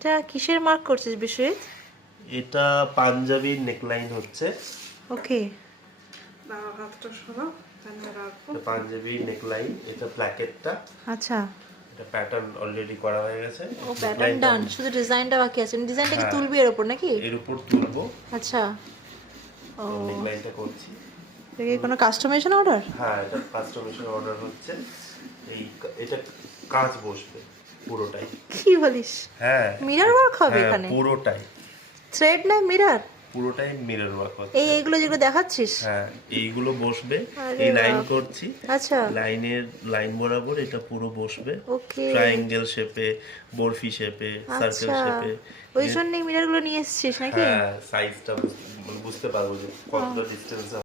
এটা কিসের মার্ক করছিস বিশ্বজিৎ? এটা পাঞ্জাবি নেকলাইন হচ্ছে। ওকে, বাবা হাতটা সরো, তাহলে রাখবো। এটা পাঞ্জাবি নেকলাইন, এটা প্ল্যাকেটটা, আচ্ছা। এটা প্যাটার্ন অলরেডি করা হয়ে গেছে। ও প্যাটার্ন ডান, শুধু ডিজাইনটা বাকি আছে। ডিজাইনটা কি হ্যাঁ। তুলবি এর উপর নাকি? এর উপর তুলবো, আচ্ছা। ও, নেকলাইনটা করছি। এটা কি কোনো কাস্টমাইজেশন অর্ডার? হ্যাঁ, এটা কাস্টমাইজেশন অর্ডার হচ্ছে। এটা কাঁচ বসবে পুরোটাই। কি বলিস? হ্যাঁ, মিরর ওয়ার্ক হবে হ্যাঁ, এখানে? পুরোটাই থ্রেড না মিরর? পুরোটাই মিরর ওয়ার্ক হচ্ছে। এইগুলো যেগুলো দেখাচ্ছিস? হ্যাঁ, এইগুলো বসবে। আরে এই লাইন বাপ। করছি, আচ্ছা, লাইন বরাবর এটা পুরো বসবে। ওকে। ট্রায়াঙ্গেল শেপে, বরফি শেপে, সার্কেল আচ্ছা, শেপে। ওই জন্যই মিররগুলো নিয়ে এসেছিস নাকি? হ্যাঁ, সাইজটা বুঝতে পারবো যে কতটা ডিসটেন্স